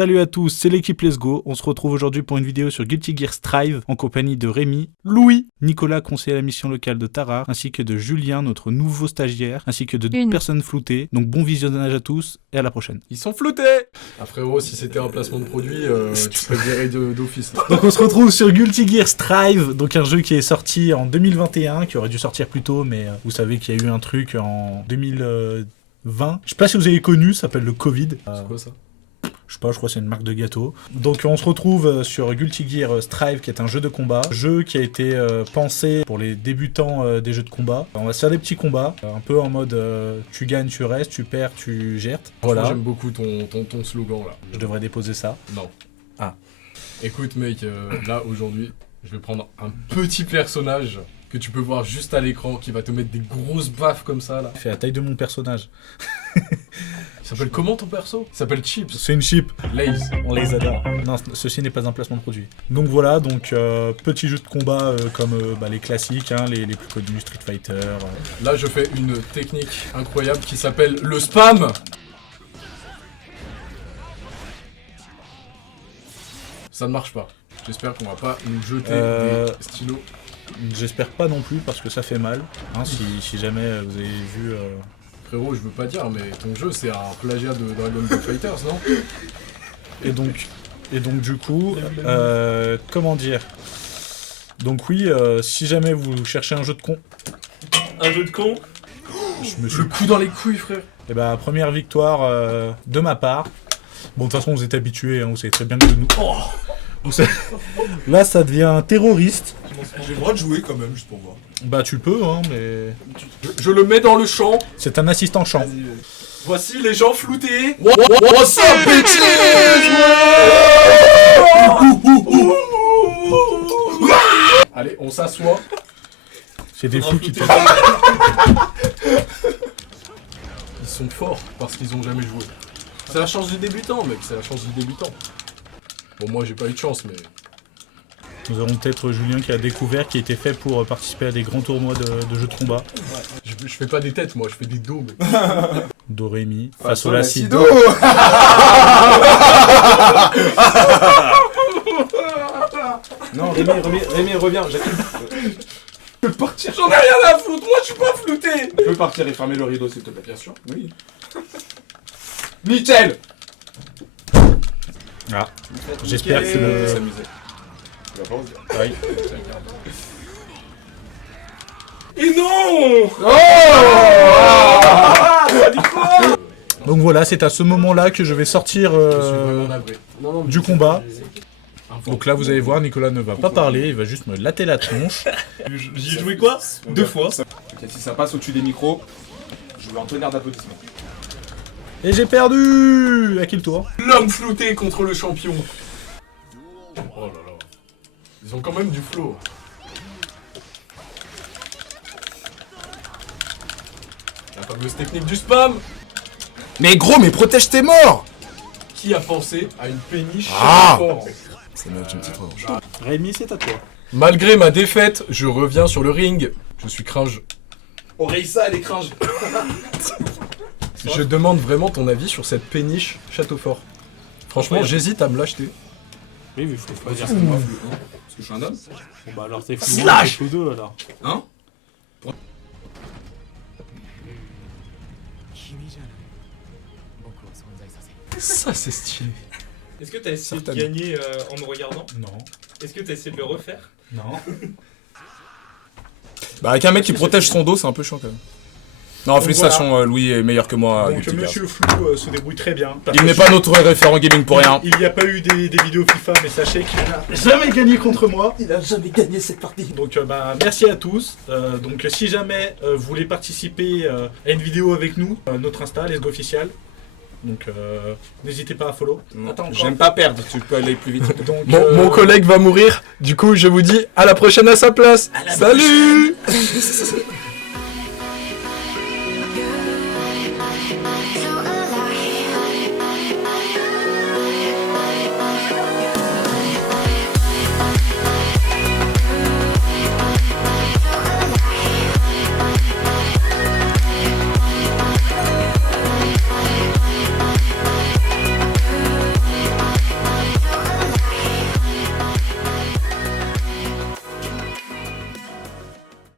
Salut à tous, c'est l'équipe Let's Go. On se retrouve aujourd'hui pour une vidéo sur Guilty Gear Strive en compagnie de Rémi, Louis, Nicolas, conseiller à la mission locale de Tarare, ainsi que de Julien, notre nouveau stagiaire, ainsi que de deux personnes floutées. Donc bon visionnage à tous et à la prochaine. Ils sont floutés. Ah frérot, si c'était un placement de produit, tu serais viré d'office. Donc on se retrouve sur Guilty Gear Strive, donc un jeu qui est sorti en 2021, qui aurait dû sortir plus tôt, mais vous savez qu'il y a eu un truc en 2020. Je sais pas si vous avez connu, ça s'appelle le Covid. C'est quoi ça? Je sais pas, je crois que c'est une marque de gâteau. Donc on se retrouve sur Guilty Gear Strive, qui est un jeu de combat. Jeu qui a été pensé pour les débutants des jeux de combat. On va se faire des petits combats, un peu en mode tu gagnes, tu restes, tu perds, tu jettes. Voilà. J'aime beaucoup ton slogan là. Je devrais déposer ça. Non. Ah. Écoute mec, là aujourd'hui, je vais prendre un petit personnage que tu peux voir juste à l'écran, qui va te mettre des grosses baffes comme ça là. Il fait la taille de mon personnage. Il s'appelle comment ton perso? Il s'appelle Chips. C'est une chip. Lays. On les adore. Non, ceci n'est pas un placement de produit. Donc voilà, donc petit jeu de combat comme les classiques, hein, les plus connus, Street Fighter. Là je fais une technique incroyable qui s'appelle le spam. Ça ne marche pas. J'espère qu'on va pas nous jeter des stylos. J'espère pas non plus parce que ça fait mal, hein, si jamais vous avez vu... Frérot, je veux pas dire, mais ton jeu c'est un plagiat de Dragon Ball Fighters, non? Et donc du coup, comment dire? Donc oui, si jamais vous cherchez un jeu de con... Un jeu de con? Le coup dans les couilles, frère. Et bah, première victoire de ma part. Bon, de toute façon, vous êtes habitués, hein, vous savez très bien que nous... Là, ça devient un terroriste. J'ai le droit de jouer quand même, juste pour voir. Bah, tu peux, hein, mais... Je le mets dans le champ. C'est un assistant champ. Voici les gens floutés. What's up, bitches? Allez, on s'assoit. C'est des fous qui te... Ils sont forts parce qu'ils ont jamais joué. C'est la chance du débutant, mec, c'est la chance du débutant. Bon, moi j'ai pas eu de chance, mais... Nous avons peut-être Julien qui a découvert, qui était fait pour participer à des grands tournois de jeux de combat. Ouais. Je fais pas des têtes, moi, je fais des dos, mec. Dorémi, face au Lacido. Non, Rémi, reviens, j'accueille. Je peux partir. J'en ai rien à foutre, moi je suis pas flouté. Tu peux partir et fermer le rideau, s'il te plaît. Bien sûr. Oui. Nickel. Ah, j'espère que le... S'amuser. Oui. Et non! Donc voilà, c'est à ce moment-là que je vais sortir Je suis vraiment navré. du combat. Donc là, vous allez voir, Nicolas ne va pas parler, il va juste me latter la tronche. J'ai joué quoi? 2 fois. Ok, si ça passe au-dessus des micros, je veux un tonnerre d'applaudissements. Et j'ai perdu! À qui le tour? L'homme flouté contre le champion. Oh là là. Ils ont quand même du flow. La fameuse technique du spam. Mais gros, mais protège tes morts! Qui a pensé à une péniche fort? Ça mérite une petite revanche. Rémi, c'est à toi. Malgré ma défaite, je reviens sur le ring. Je suis cringe. Oreissa, elle est cringe. Je demande vraiment ton avis sur cette péniche Châteaufort. Franchement, j'hésite à me l'acheter. Oui, il faut Pas dire que c'est moi flou, hein. Parce que je suis un homme. Bon bah alors c'est fou. Slash C'est deux alors. Hein? Ça, c'est stylé. Est-ce que t'as essayé Certaines. de gagner en me regardant? Non. Est-ce que t'as essayé de le refaire? Non. Bah, avec un mec qui protège son dos, c'est un peu chiant quand même. Non, félicitations, Louis est meilleur que moi à Donc Guilty Gear. Monsieur Flou se débrouille très bien. Il n'est pas notre référent gaming pour rien. Il n'y a pas eu des vidéos FIFA, mais sachez qu'il n'a jamais gagné contre moi. Il a jamais gagné cette partie. Donc merci à tous. Donc si jamais vous voulez participer à une vidéo avec nous, notre Insta, Let's Go official. Donc n'hésitez pas à follow. Attends, J'aime pas perdre, tu peux aller plus vite. Donc, Mon collègue va mourir. Du coup, je vous dis à la prochaine à sa place. Salut.